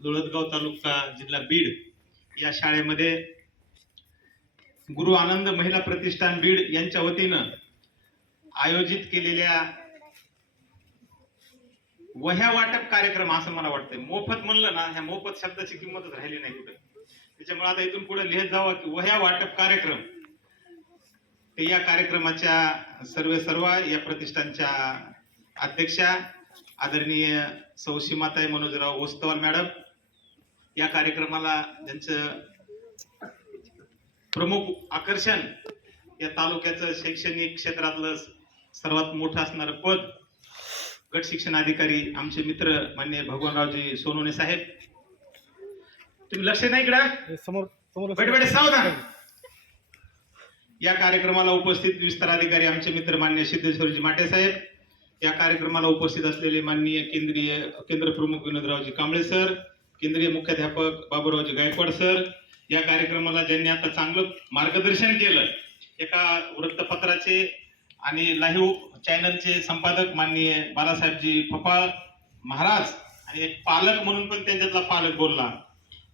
लोळदगाव तालुका जिल्हा बीड या शाळेमध्ये गुरु आनंद महिला प्रतिष्ठान बीड यांच्या वतीनं आयोजित केलेल्या वह्या वाटप कार्यक्रम असं मला वाटतंय. मोफत म्हणलं ना ह्या मोफत शब्दाची किंमतच राहिली नाही कुठं. त्याच्यामुळे आता इथून पुढे लिहित जावं की वह्या वाटप कार्यक्रम. ते या कार्यक्रमाच्या सर्वे सर्व या प्रतिष्ठानच्या अध्यक्षा आदरणीय सौ सीमाताई मनोजराव ओस्तवाल मॅडम या कार्यक्रमाला त्यांचं प्रमुख आकर्षण या तालुक्याचं शैक्षणिक क्षेत्रातलं सर्वात मोठं असणारं पद गट शिक्षण अधिकारी आमचे मित्र मान्य भगवानरावजी सोनवणे साहेब. तुम्ही लक्ष नाही इकडं? समोर समोर सावधान. या कार्यक्रमाला उपस्थित विस्तार अधिकारी आमचे मित्र मान्य सिद्धेश्वरजी माटे साहेब. या कार्यक्रमाला उपस्थित असलेले माननीय केंद्रीय केंद्र प्रमुख विनोदरावजी कांबळे सर. केंद्रीय मुख्याध्यापक बाबूरावजी गायकवाड सर या कार्यक्रमाला ज्यांनी आता चांगलं मार्गदर्शन केलं एका वृत्तपत्राचे आणि लाईव्ह चॅनलचे संपादक माननीय बालासाहेबजी फपाळ महाराज आणि एक पालक म्हणून पण त्यांच्यातला पालक बोलला.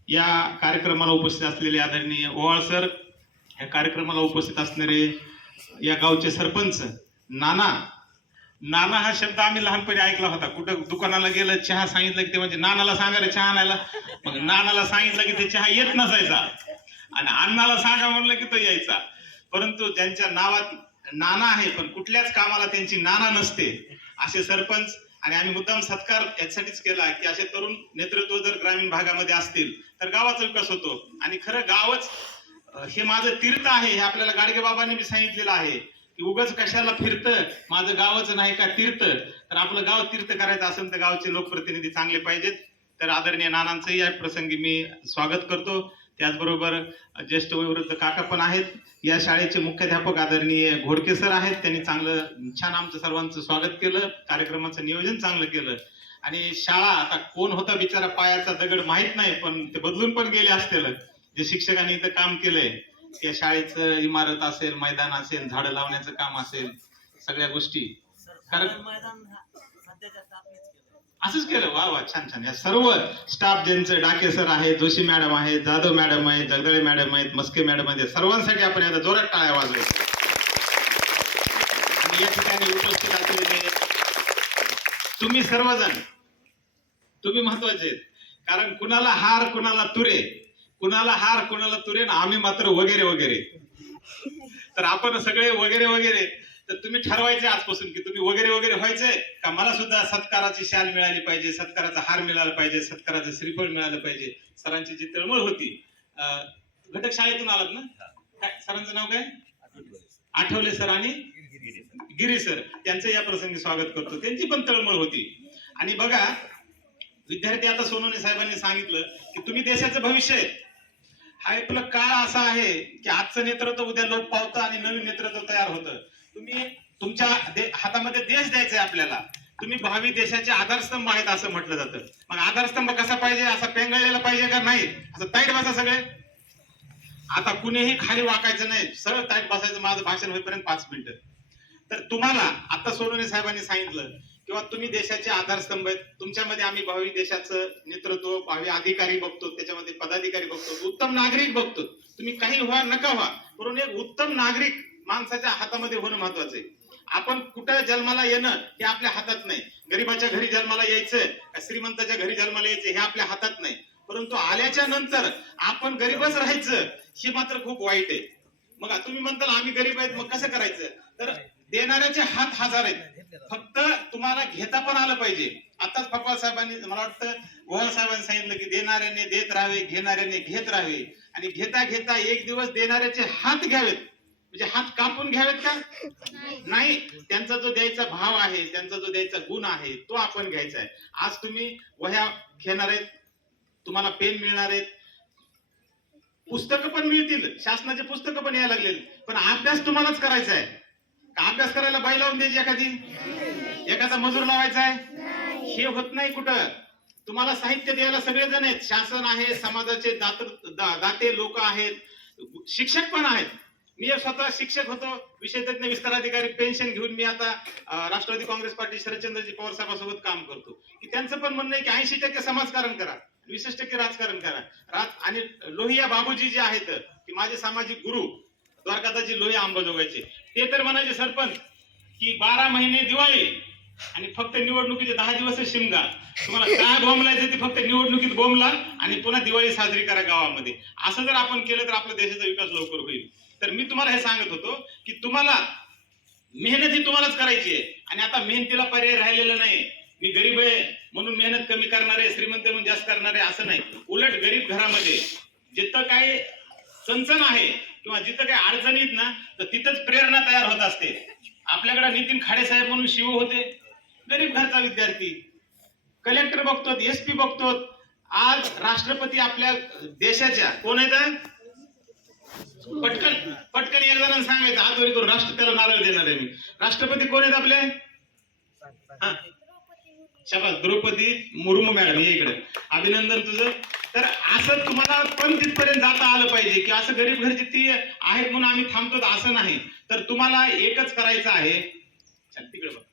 या कार्यक्रमाला उपस्थित असलेले आदरणीय ओवाळ सर या कार्यक्रमाला उपस्थित असणारे या गावचे सरपंच नाना नाना हा शब्द आम्ही लहानपणी ऐकला होता. कुठं दुकानाला गेलं चहा सांगितलं की ते म्हणजे नानाला सांगा रे चहा आणायला. मग नानाला सांगितलं की ते चहा येत नसायचा. आणि अण्णाला सांगा म्हणलं की तो यायचा. परंतु ज्यांच्या नावात नाना आहे पण कुठल्याच कामाला त्यांची नाना नसते असे सरपंच आणि आम्ही मुद्दाम सत्कार यासाठीच केला की असे तरुण नेतृत्व जर ग्रामीण भागामध्ये असतील तर गावाचा विकास होतो. आणि खरं गावच हे माझं तीर्थ आहे हे आपल्याला गाडगे बाबांनी बी सांगितलेलं आहे. की उगाच कशाला फिरतं? माझं गावच नाही का तीर्थ? तर आपलं गाव तीर्थ करायचं असेल तर गावचे लोकप्रतिनिधी चांगले पाहिजेत. तर आदरणीय नानांचंही या प्रसंगी मी स्वागत करतो. त्याचबरोबर ज्येष्ठ वयोवृद्ध काका पण आहेत. या शाळेचे मुख्याध्यापक आदरणीय घोडके सर आहेत. त्यांनी चांगलं छान आमचं सर्वांचं स्वागत केलं. कार्यक्रमाचं नियोजन चांगलं केलं. आणि शाळा आता कोण होता बिचारा पायाचा दगड माहीत नाही पण ते बदलून पण गेले असतील. जे शिक्षकांनी इथं काम केलंय. त्या शाळेचं इमारत असेल मैदान असेल झाडं लावण्याचं काम असेल सगळ्या गोष्टी. कारण असंच केलं. वा वा छान छान. या सर्व स्टाफ ज्यांचं डाके सर आहेत जोशी मॅडम आहेत जाधव मॅडम आहेत जगदळे मॅडम आहेत मस्के मॅडम आहेत सर्वांसाठी आपण आता जोरात टाळ्या वाजवायच्या आणि या ठिकाणी उपस्थित असलेले तुम्ही सर्वजण तुम्ही महत्त्वाचे आहेत. कारण कुणाला हार कुणाला तुरे कुणाला हार कुणाला तुरे ना आम्ही मात्र वगैरे वगैरे. तर आपण सगळे वगैरे वगैरे. तर तुम्ही ठरवायचे आजपासून की तुम्ही वगैरे वगैरे व्हायचंय का मला सुद्धा सत्काराची शाल मिळाली पाहिजे सत्काराचा हार मिळाला पाहिजे सत्काराचं श्रीफळ मिळालं पाहिजे? सरांची जी तळमळ होती. घटक शाळेतून आलात ना? काय सरांचं नाव काय? आठवले सर आणि गिरी सर. त्यांचं या प्रसंगी स्वागत करतो. त्यांची पण तळमळ होती. आणि बघा विद्यार्थी आता सोनवणे साहेबांनी सांगितलं की तुम्ही देशाचं भविष्य आहे. हा आपला काळ असा आहे की आजचं नेतृत्व उद्या लोक पावतं आणि नवीन नेतृत्व तयार होतं. तुम्ही तुमच्या दे- हातामध्ये देश द्यायचा आहे आपल्याला. तुम्ही भावी देशाचे आधारस्तंभ आहेत असं म्हटलं जातं. मग आधारस्तंभ कसा पाहिजे? असा पेंगळलेला पाहिजे का नाही? असं ताईट बसा सगळे. आता कुणीही खाली वाकायचं नाही. सरळ ताईट बसायचं. माझं भाषण होईपर्यंत पाच मिनिटं. तर तुम्हाला आता सोनोने साहेबांनी सांगितलं किंवा तुम्ही देशाचे आधारस्तंभ आहेत तुमच्यामध्ये आम्ही भावी देशाचं नेतृत्व भावी अधिकारी बघतो त्याच्यामध्ये पदाधिकारी बघतो उत्तम नागरिक बघतो. तुम्ही काही व्हा नका व्हा म्हणून एक उत्तम नागरिक माणसाच्या हातामध्ये होणं महत्वाचं आहे. आपण कुठं जन्माला येणं हे आपल्या हातात नाही. गरीबाच्या घरी जन्माला यायचं का श्रीमंताच्या घरी जन्माला यायचं हे आपल्या हातात नाही. परंतु आल्याच्यानंतर आपण गरीबच राहायचं हे मात्र खूप वाईट आहे. मग तुम्ही म्हणताल आम्ही गरीब आहेत मग कसं करायचं? तर देणाऱ्याचे हात हजार आहेत. फक्त तुम्हाला घेता पण आलं पाहिजे. आताच पप्पा साहेबांनी मला वाटतं गोवाल साहेबांनी सांगितलं की देणाऱ्याने देत राहावे घेणाऱ्याने घेत राहावे. आणि घेता घेता एक दिवस देणाऱ्याचे हात घ्यावेत. म्हणजे हात कापून घ्यावेत का? नाही. त्यांचा जो द्यायचा भाव आहे त्यांचा जो द्यायचा गुण आहे तो आपण घ्यायचा आहे. आज तुम्ही वह्या घेणार आहेत तुम्हाला पेन मिळणार आहेत. पुस्तकं पण मिळतील. शासनाचे पुस्तकं पण यायला लागलेली. पण अभ्यास तुम्हालाच करायचा आहे. का अभ्यास करायला बाई लावून द्यायची एखादी? एखादा मजूर लावायचा आहे? हे होत नाही कुठं? तुम्हाला साहित्य द्यायला सगळेजण आहेत. शासन आहे समाजाचे दात दा- दाते लोक आहेत शिक्षक पण आहेत. मी स्वतः शिक्षक होतो विषय तज्ञ विस्तार अधिकारी पेन्शन घेऊन मी आता राष्ट्रवादी काँग्रेस पार्टी शरदचंद्रजी पवार साहेबांसोबत काम करतो. की त्यांचं पण म्हणणं आहे की ऐंशी टक्के समाजकारण करा विशेष टक्के राजकारण करा. राज आणि लोहिया बाबूजी जे आहेत की माझे सामाजिक गुरु द्वारकादाजी लोहिया अंबाजोगाईचे ते तर म्हणायचे सरपंच की बारा महिने दिवाळी आणि फक्त निवडणुकीचे दहा दिवस शिमगा. तुम्हाला काय बोंबलायचं ते फक्त निवडणुकीत बोंबला आणि पुन्हा दिवाळी साजरी करा गावामध्ये. असं जर आपण केलं तर आपल्या देशाचा विकास लवकर होईल. तर मी तुम्हाला हे सांगत होतो की तुम्हाला मेहनत ही तुम्हालाच करायची आहे. आणि आता मेहनतीला पर्याय राहिलेला नाही. मी गरीब आहे म्हणून मेहनत कमी करणारे श्रीमंत म्हणून जास्त करणारे असं नाही. उलट गरीब घरामध्ये जिथं काही चणचण आहे किंवा जिथं काही अडचणीत ना तर तिथंच प्रेरणा तयार होत असते. आपल्याकडे नितीन खाडे साहेब म्हणून शिव होते. गरीब घरचा विद्यार्थी. कलेक्टर बघतो एस पी बघतो आज राष्ट्रपती आपल्या देशाच्या कोण आहेत? पटकन पटकन एक जणांना सांगायचं. आज वरी करून राष्ट्र त्याला नारळ देणार आहे मी. राष्ट्रपती कोण आहेत आपले? हा. शाबास द्रौपदी मुर्मू मॅडम हे इकडे. अभिनंदन तुझं. तर असं तुम्हाला पण तिथपर्यंत जाता आलं पाहिजे की असं गरीब घरची ती आहेत म्हणून आम्ही थांबतो असं नाही. तर तुम्हाला एकच करायचं आहे. चल तिकडे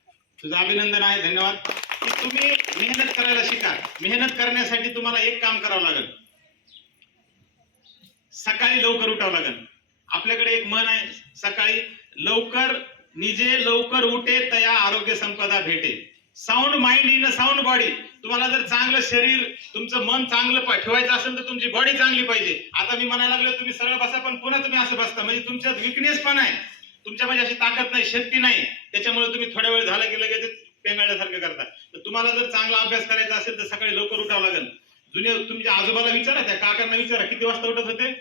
तुझं अभिनंदन आहे धन्यवाद. की तुम्ही मेहनत करायला शिका. मेहनत करण्यासाठी तुम्हाला एक काम करावं लागेल. सकाळी लवकर उठावं लागेल. आपल्याकडे एक मन आहे सकाळी लवकर निजे लवकर उठे तया आरोग्य संपदा भेटे. Sound mind in a sound body तुम्हाला जर चांगलं शरीर तुमचं मन चांगलं ठेवायचं असेल तर तुमची बॉडी चांगली पाहिजे. आता मी म्हणायला लागलो तुम्ही सरळ बसा पण पुन्हा तुम्ही असं बसता. म्हणजे तुमच्यात विकनेस पण आहे. तुमच्यामध्ये म्हणजे अशी ताकद नाही शक्ती नाही. त्याच्यामुळे तुम्ही थोड्या वेळ झाला की लगेच पेंगाळल्यासारखं करता. तर तुम्हाला जर चांगला अभ्यास करायचा असेल तर सकाळी लवकर उठावं लागेल. जुने तुमच्या आजोबाला विचारा त्या काकांना विचारा किती वाजता उठत होते?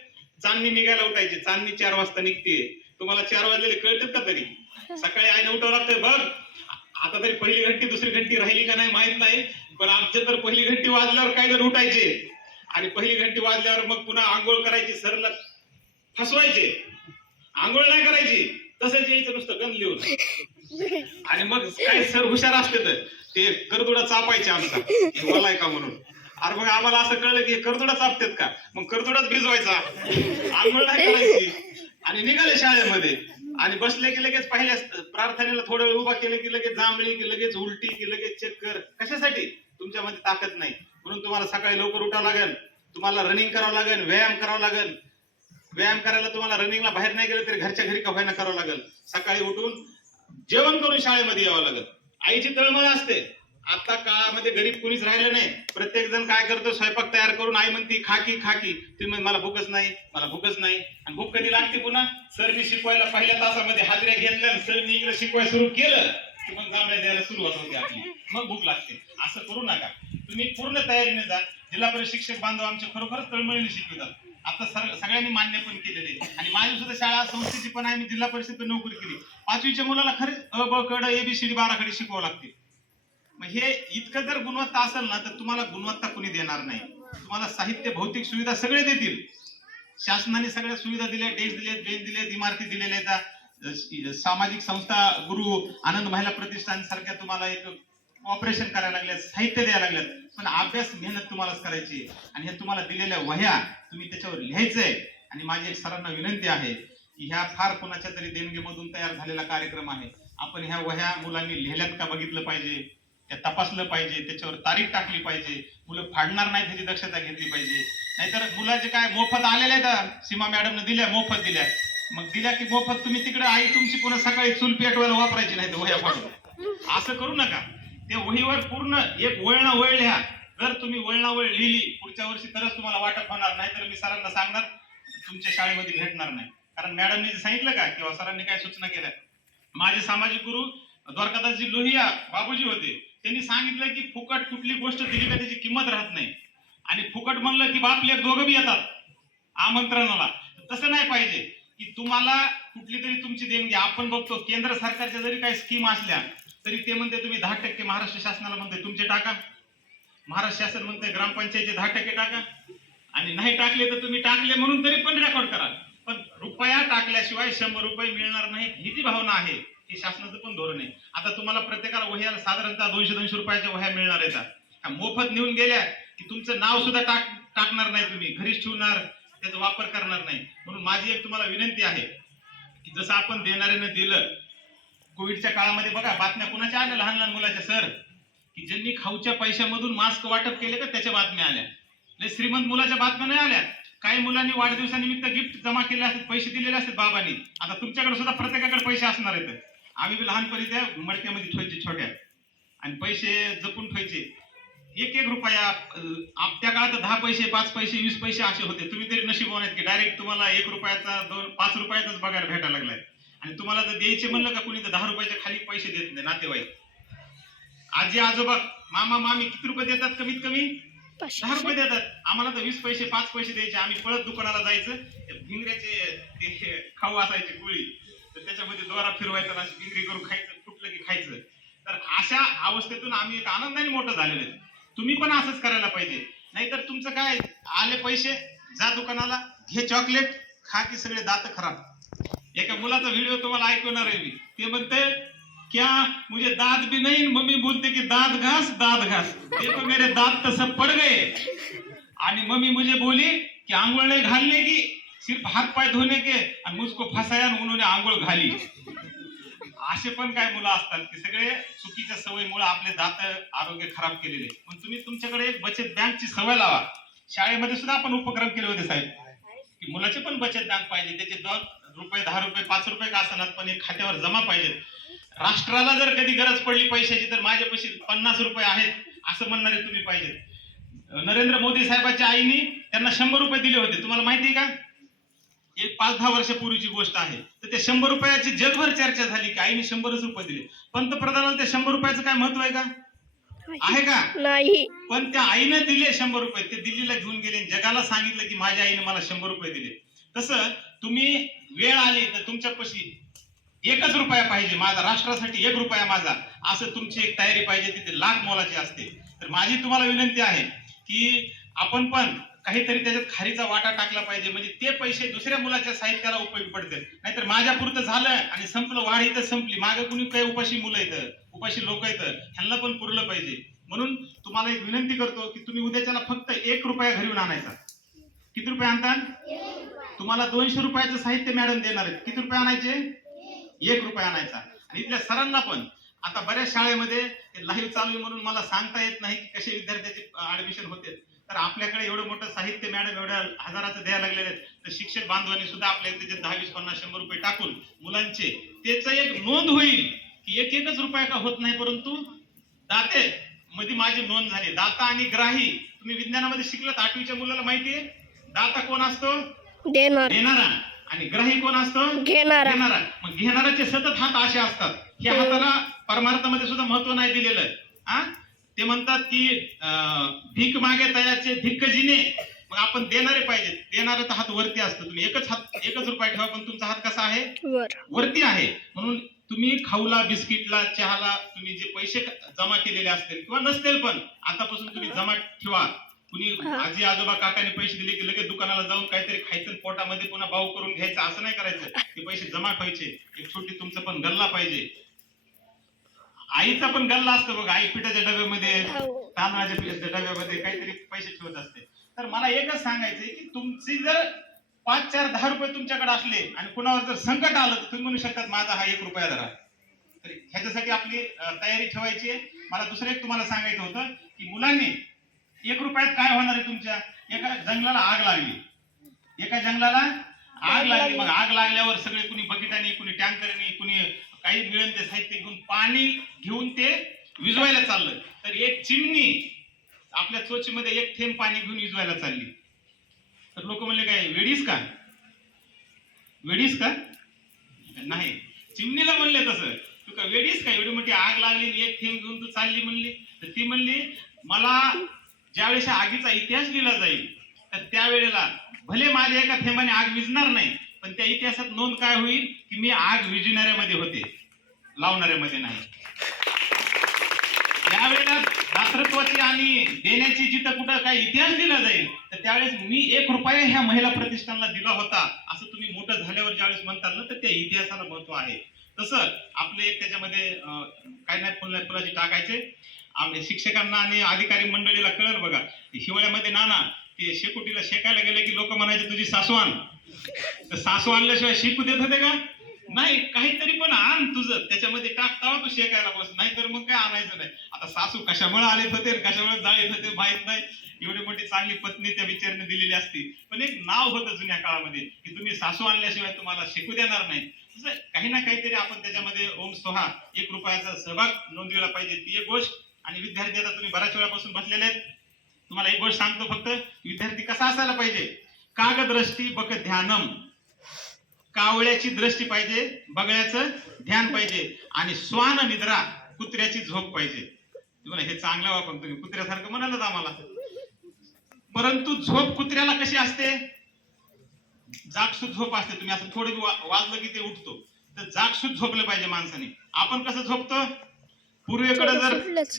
चांदणी निघायला उठायची. चांदणी चार वाजता निघते तुम्हाला चार वाजलेले कळतात का तरी? सकाळी आईने उठावं लागतंय बघ. आता तरी पहिली घंटी दुसरी घंटी राहिली का नाही माहीत नाही पण आमच्या तर पहिली घंटी वाजल्यावर काय जर उठायचे. आणि पहिली घंटी वाजल्यावर मग पुन्हा आंघोळ करायची सरला फसवायचे. आंघोळ नाही करायची. तसंच यायचं नुसतं गण लिहून आणि मग काय सर हुशार असते तर ते करदुडा चापायचे आमचा. वलाय का म्हणून? अरे मग आम्हाला असं कळलं की करदुडा चापतात का? मग करदुडाच भिजवायचा. आंघोळ नाही करायची. आणि निघाले शाळेमध्ये. आणि बसले की लगेच पहिल्या प्रार्थनेला थोडं वेळ उभा केलं की लगेच जांभळी की लगेच उलटी की लगेच चक्कर कशासाठी? तुमच्यामध्ये ताकद नाही. म्हणून तुम्हाला सकाळी लवकर उठावं लागेल. तुम्हाला रनिंग करावं लागेल व्यायाम करावा लागेल. व्यायाम करायला तुम्हाला रनिंगला बाहेर नाही गेलं तरी घरच्या घरी कफायना करावं लागेल? सकाळी उठून जेवण करून शाळेमध्ये यावं लागेल. आईची तळमळ असते. आता काळामध्ये गरीब कुणीच राहिलं नाही. प्रत्येक जण काय करतो? स्वयंपाक तयार करून आई म्हणती खाकी खाकी तुम्ही मला भूकच नाही मला भूकच नाही. आणि भूक कधी लागते पुन्हा? सरनी शिकवायला पहिल्या तासामध्ये हाजऱ्या घेतल्या आणि सरनी इकडे शिकवायला सुरू केलं. की मग जांभळ्या द्यायला सुरुवात होते आपली. मग भूक लागते. असं करू नका. तुम्ही पूर्ण तयारीने जा. जिल्हा परिषद शिक्षक बांधव आमच्या खरोखरच तळमळीने शिकवतात. आता सर- सगळ्यांनी मान्य पण केलेले. आणि माझी सुद्धा शाळा संस्थेची पण आहे मी जिल्हा परिषद नोकरी केली. पाचवीच्या मुलाला खरंच अ ब कड एबीसीडी बाराकडे शिकवावं लागते. मग हे इतकं जर गुणवत्ता असेल ना तर तुम्हाला गुणवत्ता कुणी देणार नाही. तुम्हाला साहित्य भौतिक सुविधा सगळे देतील. शासनाने सगळ्या सुविधा दिल्या डेस्क दिले बेंच दिले इमारती दिलेल्या आहेत. सामाजिक संस्था गुरु आनंद महिला प्रतिष्ठान सारख्या तुम्हाला एक ऑपरेशन करायला लागल्यात साहित्य द्यायला लागल्यात. पण अभ्यास मेहनत तुम्हालाच करायची आणि ह्या तुम्हाला दिलेल्या वह्या तुम्ही त्याच्यावर लिहायचंय. आणि माझी एक सरांना विनंती आहे की ह्या फार कोणाच्या तरी देणगीमधून तयार झालेला कार्यक्रम आहे. आपण ह्या वह्या मुलांनी लिहिल्यात का बघितलं पाहिजे? त्या तपासलं पाहिजे त्याच्यावर तारीख टाकली पाहिजे. मुलं फाडणार नाही त्याची दक्षता घेतली पाहिजे. नाहीतर मुलाचे काय मोफत आलेले आहेत सीमा मॅडमने दिल्या मोफत दिल्या. मग दिल्या की मोफत तुम्ही तिकडे आई तुमची पुन्हा सकाळी चूल पेटवायला वापरायची नाही वह्या फाडून. असं करू नका. ते वहीवर पूर्ण एक वळणा वळ लिहा जर तुम्ही वळणा वळ लिहिली पुढच्या वर्षी तरच तुम्हाला वाटप होणार नाही तर मी सरांना सांगणार तुमच्या शाळेमध्ये भेटणार नाही. कारण मॅडमनी सांगितलं का किंवा सरांनी काय सूचना केल्या? माझे सामाजिक गुरु द्वारकादासजी लोहिया बाबूजी होते. त्यांनी सांगितलं की फुकट कुठली गोष्ट दिली का त्याची किंमत राहत नाही. आणि फुकट म्हणलं की बाप लेख दोघं बी येतात आमंत्रणाला. तसं नाही पाहिजे. की तुम्हाला कुठली तरी तुमची देणगी आपण बघतो केंद्र सरकारच्या जरी काही स्कीम असल्या तरी ते म्हणते तुम्ही दहा टक्के महाराष्ट्र शासनाला म्हणते तुमचे टाका. महाराष्ट्र शासन म्हणते ग्रामपंचायतचे दहा टक्के टाका. आणि नाही टाकले तर तुम्ही टाकले म्हणून तरी पण रेकॉर्ड करा पण रुपया टाकल्याशिवाय शंभर रुपये मिळणार नाहीत ही जी भावना आहे. ही शासनाचं पण धोरण आहे. आता तुम्हाला प्रत्येकाला वह्या साधारणतः दोनशे दोनशे रुपयाच्या वह्या मिळणार आहेत. मोफत नेऊन गेल्या की तुमचं नाव सुद्धा टाक टाकणार नाही तुम्ही. घरीच ठेवणार त्याचा वापर करणार नाही. म्हणून माझी एक तुम्हाला विनंती आहे की जसं आपण देणाऱ्यानं दिलं कोविडच्या काळामध्ये बघा बातम्या कुणाच्या आल्या? लहान लहान मुलाच्या. सर की ज्यांनी खाऊच्या पैशामधून मास्क वाटप केले का त्याच्या बातम्या आल्या. नाही श्रीमंत मुलाच्या बातम्या नाही आल्या. काही मुलांनी वाढदिवसानिमित्त गिफ्ट जमा केले असतात पैसे दिलेले असतात बाबांनी. आता तुमच्याकडे सुद्धा प्रत्येकाकडे पैसे असणार आहेत. आम्ही बी लहानपणी त्या मडक्यामध्ये ठेवायचे छोट्या. आणि पैसे जपून ठेवायचे. एक एक रुपया आप- त्या काळात दहा पैसे पाच पैसे वीस पैसे असे होते. तुम्ही तरी नशीब होण्यात की डायरेक्ट तुम्हाला एक रुपयाचा दोन पाच रुपयाचाच बघायला भेटायला लागलाय. आणि तुम्हाला जर द्यायचे म्हणलं का कुणी तर दहा रुपयाच्या खाली पैसे देत नाही नातेवाईक. आजी आजोबा मामा मामी किती रुपये देतात कमीत कमी? दहा रुपये देतात. आम्हाला तर वीस पैसे पाच पैसे द्यायचे. आम्ही पळत दुकानाला जायचं. भिंगऱ्याचे ते खाऊ असायचे गोळी. तर त्याच्यामध्ये दोरा फिरवायचा अशी भिंगरी करून खायचं फुटलं की खायचं. तर अशा अवस्थेतून आम्ही एक आनंदाने मोठं झालेलो आहे. तुम्ही पण असंच करायला पाहिजे. नाहीतर तुमचं काय आले पैसे जा दुकानाला घे चॉकलेट खा की सगळे दात खराब. एका मुलाचा व्हिडिओ तुम्हाला ऐकवणार आहे मी. ते म्हणते क्या मुझे दांत भी नहीं? मम्मी बोलते कि दांत घास दांत घास. देखो मेरे दांत तो सब पड़ गए. आणि मम्मी मुझे बोली कि आंघोळ नाही घालने की? सिर्फ हात पाय धुणे के? आणि मुझको फसाया उन्होंने आंघोळ घाली. असे पण काय मुलं असतात की सगळे चुकीच्या सवयीमुळे आपले दात आरोग्य खराब केलेले पण तुम्ही तुमच्याकडे एक बचत बँकची सवय लावा. शाळेमध्ये सुद्धा आपण उपक्रम केले होते साहेब. की मुलाचे पण बचत बँक पाहिजे त्याचे दोन रुपये दहा रुपये पाच रुपये का असणार पण एक खात्यावर जमा पाहिजेत राष्ट्राला जर कधी गरज पडली पैशाची तर माझ्यापाशी पन्नास रुपये आहेत असं म्हणणारे तुम्ही पाहिजेत. नरेंद्र मोदी साहेबांच्या आईने त्यांना शंभर रुपये दिले होते. तुम्हाला माहिती आहे का? एक पाच दहा वर्षापूर्वीची गोष्ट आहे. तर त्या शंभर रुपयाची जगभर चर्चा झाली की आईने शंभरच रुपये दिले. पंतप्रधानाला त्या शंभर रुपयाचं काय महत्त्व आहे का? आहे का? नाही. पण त्या आईने दिले शंभर रुपये. ते दिल्लीला घेऊन गेले जगाला सांगितलं की माझ्या आईने मला शंभर रुपये दिले. तसं तुम्ही वेळ आली तर तुमच्यापाशी एकच रुपया पाहिजे माझा राष्ट्रासाठी एक रुपया माझा असं तुमची एक तयारी पाहिजे तिथे लाख मोलाची असते. तर माझी तुम्हाला विनंती आहे की आपण पण काहीतरी त्याच्यात खारीचा वाटा टाकला पाहिजे म्हणजे ते पैसे दुसऱ्या मुलाच्या साहित्याला उपयोगी पडतील. नाहीतर माझ्या पुरतं झालं आणि संपलं वाढ इथं संपली मागे कुणी काही उपाशी मुलं येतं उपाशी लोक येतं ह्यांना पण पुरलं पाहिजे. म्हणून तुम्हाला एक विनंती करतो की तुम्ही उद्याच्याला फक्त एक रुपया घरी आणायचा. किती रुपये आणता? तुम्हाला दोनशे रुपयाचं साहित्य मॅडम देणार आहेत. किती रुपये आणायचे? एक रुपये आणायचा. आणि इथल्या सरांना पण. आता बऱ्याच शाळेमध्ये लाईव्ह चालू आहे म्हणून मला सांगता येत नाही की कसे विद्यार्थ्याचे ऍडमिशन होते. तर आपल्याकडे एवढं मोठं साहित्य मॅडम एवढ्या हजाराचं द्यायला लागलेले आहेत. तर शिक्षक बांधवांनी सुद्धा आपल्या इथे जे दहा वीस पन्नास शंभर रुपये टाकून मुलांचे त्याचं एक नोंद होईल की एक एकच रुपया का होत नाही परंतु दाते मध्ये माझी नोंद झाली. दाता आणि ग्राही तुम्ही विज्ञानामध्ये शिकलात आठवीच्या मुलाला माहिती आहे? दाता कोण असतो? देणार. देणारा. आणि ग्राही कोण असतो? घेणारा. घेणारा. मग घेणाराचे सतत हात असे असतात. या हाताला परमार्थामध्ये सुद्धा महत्त्व नाही दिलेलं आहे. हा? ते म्हणतात की भीक मागे तयाचे धिक्क जिने मग आपण देणारे पाहिजेत. देणाऱ्याचा हात वरती असतो. तुम्ही एकच हात एकच रुपया ठेवा पण तुमचा हात कसा आहे? वर. वरती आहे. म्हणून तुम्ही खाऊला बिस्किटला चहाला तुम्ही जे पैसे जमा केलेले असतील किंवा नसतील पण आतापासून तुम्ही जमा ठेवा. कुणी. आजी आजोबा काकाने पैसे दिले की लगेच दुकानाला जाऊन काहीतरी खायचं पोटामध्ये पुन्हा भाऊ करून घ्यायचं असं नाही करायचं. ते पैसे जमा ठेवायचे एक छोटी तुमचं पण गल्ला पाहिजे. आईचा पण गल्ला असतो बघा आई पिठाच्या डब्यामध्ये हो. तांदळाच्या पिठाच्या डब्यामध्ये काहीतरी पैसे ठेवत असते. तर मला एकच सांगायचंय की तुमची जर पाच चार दहा रुपये तुमच्याकडे असले आणि कुणावर जर संकट आलं तर तुम्ही म्हणू शकतात माझा हा एक रुपया धरा. तर ह्याच्यासाठी आपली तयारी ठेवायची आहे. मला दुसरं एक तुम्हाला सांगायचं होतं की मुलांनी एक रुपयात काय होणार आहे तुमच्या? एका जंगलाला आग लागली. एका जंगलाला आग लागली. मग आग लागल्यावर सगळे कुणी बकेटाने कुणी टँकरने कुणी काही मिळेल ते साहित्य घेऊन पाणी घेऊन ते विजवायला चाललं. तर एक चिमणी आपल्या चोचीमध्ये एक थेंब पाणी घेऊन विजवायला चालली. तर लोक म्हणले काय वेडीस का? वेडीस का? नाही. चिमणीला म्हणले तसं. तू का वेडीस का? एवढी मोठी आग लागली एक थेंब घेऊन तू चालली म्हणली. तर ती म्हणली मला ज्यावेळेस आगीचा इतिहास लिहिला जाईल तर त्यावेळेला भले माझ्या एका थेंबाने आग विजणार नाही पण त्या इतिहासात नोंद काय होईल की मी आग विजणाऱ्यामध्ये होते लावणाऱ्यामध्ये नाही. त्यावेळेला दातृत्वाची आणि देण्याची जिथं कुठं काही इतिहास दिला जाईल तर त्यावेळेस मी एक रुपया ह्या महिला प्रतिष्ठानला दिला होता असं तुम्ही मोठं झाल्यावर ज्यावेळेस म्हणताल ना तर त्या इतिहासाला महत्त्व आहे. तसं आपले त्याच्यामध्ये काय नाही फुल नाही फुलाची टाकायचे आम्ही शिक्षकांना आणि अधिकारी मंडळीला कळलं बघा. हिवाळ्यामध्ये नाना ते शेकोटीला शेकायला गेले की लोक म्हणायचे तुझी सासू आण तर सासू आणल्याशिवाय शिकू देत होते का? नाही काहीतरी पण आण तुझं. त्याच्यामध्ये टाकतावा तू शेकायला बस. नाही तर मग काय आणायचं नाही. आता सासू कशामुळे आले होते कशामुळे जाळीत होते माहीत नाही. एवढी मोठी चांगली पत्नी त्या विचारने दिलेली असती. पण एक नाव होतं जुन्या काळामध्ये की तुम्ही सासू आणल्याशिवाय तुम्हाला शिकू देणार नाही. काही ना काहीतरी आपण त्याच्यामध्ये ओम सोहा एक रुपयाचा सहभाग नोंदविला पाहिजे. ती एक गोष्ट आणि विद्यार्थी आता तुम्ही बऱ्याच वेळापासून बसलेले आहेत. तुम्हाला एक गोष्ट सांगतो फक्त विद्यार्थी कसा असायला पाहिजे? कागदृष्टी बक ध्यानम. कावळ्याची दृष्टी पाहिजे बगळ्याचं ध्यान पाहिजे आणि स्वान निद्रा कुत्र्याची झोप पाहिजे. तुम्हाला हे चांगलं वापर तुम्ही कुत्र्यासारखं म्हणालच आम्हाला. परंतु झोप कुत्र्याला कशी असते? जागसूत झोप असते. तुम्ही असं थोडं वा- वाजलं की ते उठतो. तर जागसूत झोपलं पाहिजे माणसाने. आपण कसं झोपतो? पूर्वेकडे जर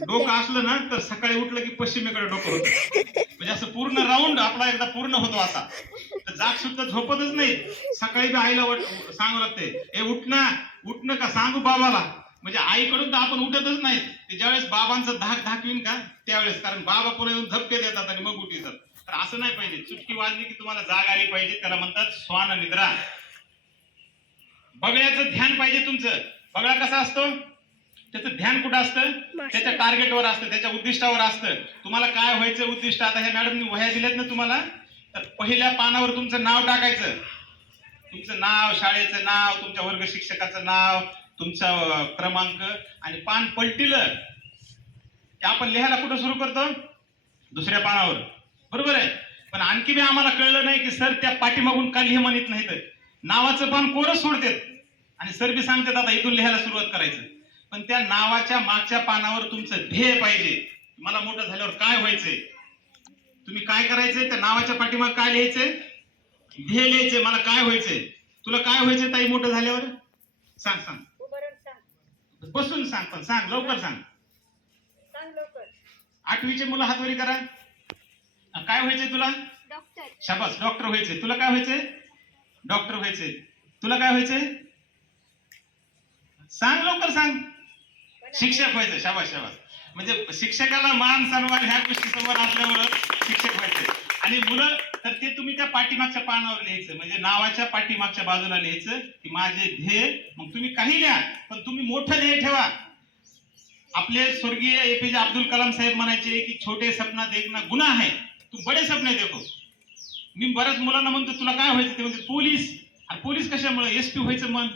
डोकं असलं ना तर सकाळी उठलं की पश्चिमेकडे डोकं होतं. म्हणजे असं पूर्ण राऊंड आपला एकदा पूर्ण होतो असा तर जाग सुद्धा झोपतच नाही. सकाळी बी आईला सांगावं लागते ए उठ ना उठणं का सांगू बाबाला? म्हणजे आईकडून तर आपण उठतच नाही. ते ज्यावेळेस बाबांचं धाक धाकवीन का त्यावेळेस. कारण बाबा पुढे येऊन धपके देतात आणि मग उठीतात तर असं नाही पाहिजे. चुटकी वाजली की तुम्हाला जाग आली पाहिजे. त्याला म्हणतात स्वान निद्रा. बगळ्याचं ध्यान पाहिजे तुमचं. बगळा कसा असतो? त्याचं ध्यान कुठं असतं? त्याच्या टार्गेटवर असतं त्याच्या उद्दिष्टावर असतं. तुम्हाला काय व्हायचं उद्दिष्ट? आता ह्या मॅडमनी वह्या दिल्यात ना तुम्हाला? तर पहिल्या पानावर तुमचं नाव टाकायचं. तुमचं नाव शाळेचं नाव तुमच्या वर्ग शिक्षकाचं नाव तुमचा क्रमांक आणि पान पलटिलं. ते आपण लिहायला कुठं सुरू करतो? दुसऱ्या पानावर. बरोबर आहे? पण आणखी बी आम्हाला कळलं नाही की सर त्या पाठीमागून का लिह म्हणत नाहीत. नावाचं पान कोरच सोडतात. आणि सर बी सांगतात आता इथून लिहायला सुरुवात करायचं. पण त्या नावाच्या मागच्या पानावर तुमचं ध्येय पाहिजे. मला मोठं झाल्यावर काय व्हायचंय? तुम्ही काय करायचंय? त्या नावाच्या पाठीमाग काय लिहायचंय? ध्येय लिहायचंय. मला काय व्हायचंय? तुला काय व्हायचंय ताई मोठं झाल्यावर? सांग सांग. बसून सांग पण. सांग लवकर सांग. आठवीचे मुलं हातवरी करा. काय व्हायचंय तुला? डॉक्टर. शाबास डॉक्टर व्हायचे तुला काय व्हायचंय? डॉक्टर व्हायचंय. तुला काय व्हायचंय? सांग लवकर सांग. शिक्षक व्हायचं शाबास शाबास. म्हणजे शिक्षकाला मान सन्मान ह्या गोष्टी समोर असल्यामुळं शिक्षक व्हायचे. आणि मुलं तर ते तुम्ही त्या पाठीमागच्या पानावर लिहायचं. म्हणजे नावाच्या पाठीमागच्या बाजूला लिहायचं की माझे ध्येय मग तुम्ही काही लिहा पण तुम्ही मोठं ध्येय ठेवा. आपले स्वर्गीय एपीजे अब्दुल कलाम साहेब म्हणायचे की छोटे सपना देखना गुन्हा आहे तू बडे सपने देखो. मी बऱ्याच मुलांना म्हणतो तुला काय व्हायचं? ते म्हणजे पोलीस. आणि पोलीस कशामुळे? एस पी व्हायचं मन.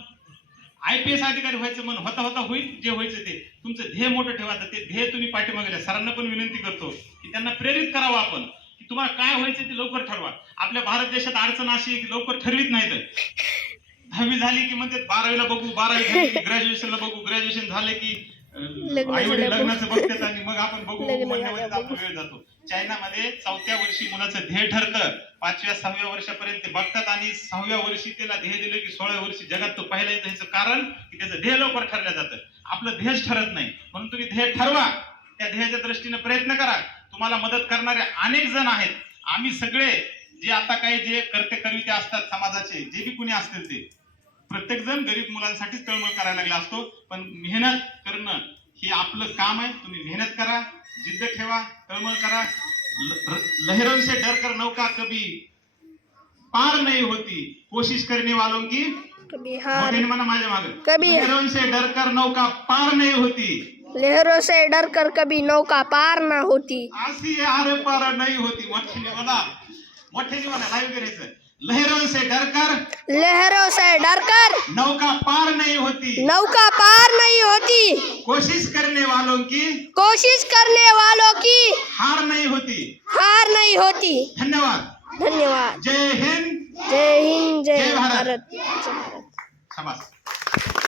आय पी एस अधिकारी व्हायचं मन होता होता होईल जे व्हायचं ते. तुमचं ध्येय मोठं ठेवा ते ध्येय तुम्ही पाठीमागे सरांना पण विनंती करतो की त्यांना प्रेरित करावं आपण की तुम्हाला काय व्हायचं ते लवकर ठरवा. आपल्या भारत देशात अडचण अशी आहे की लवकर ठरवीत नाही तर दहावी झाली की म्हणते बारावीला बघू बारावी झाली की ग्रॅज्युएशनला बघू ग्रॅज्युएशन झाले की आई वडील. लग्नाचं बघतात आणि मग आपण बघू वेळ जातो. चायनामध्ये चौथ्या वर्षी मुलाचं ध्येय ठरतं. पाचव्या सहाव्या वर्षापर्यंत ते बघतात आणि सहाव्या वर्षी त्याला ध्येय दिलं की सोळाव्या वर्षी जगात तो पहिला येतो. ह्याचं कारण की त्याचं ध्येय लवकर ठरलं जातं. आपलं ध्येयच ठरत नाही. म्हणून तुम्ही ध्येय ठरवा. त्या ध्येयाच्या दृष्टीने प्रयत्न करा. तुम्हाला मदत करणारे अनेक जण आहेत. आम्ही सगळे जे आता काही जे करते कविते असतात समाजाचे जे बी कुणी असतील ते प्रत्येक जण गरीब मुलांसाठीच तळमळ करायला लागला असतो पण मेहनत करणं हे आपलं काम आहे. तुम्ही मेहनत करा जिद्द ठेवा तळमळ करा. ल- र- लहरों से डर कर नौका कभी पार नहीं होती. कोशिश करने वालों की कभी हार. मोठ्याने म्हणा माझ्या मागे. कभी- से डर कर नौका पार नहीं होती. लहरों से डर कर कभी नौका पार ना होती. अशी आर पार नहीं होती. मोठ्याने म्हणा मोठ्याने म्हणा लाईव्ह करायचं. लहरों से डरकर लहरों से डरकर नौका पार नहीं होती। नौका पार नहीं होती। कोशिश करने वालों की कोशिश करने वालों की हार नहीं होती। हार नहीं होती। धन्यवाद। धन्यवाद। जय हिंद। जय हिंद जय भारत. जय भारत।